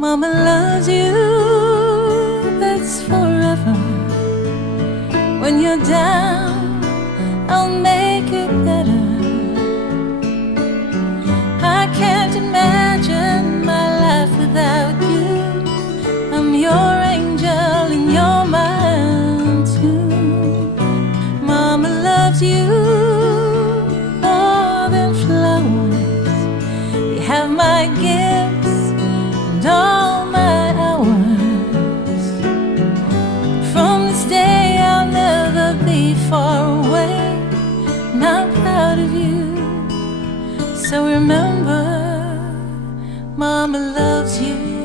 Mama loves you, that's forever. When you're down, I'll make it better. I can't imagine my life without you. I'm your angel and you're mine too. Mama loves you more than flowers. You have my gifts and all my hours. From this day I'll never be far away, and I'm proud of you. So remember, Mama loves you.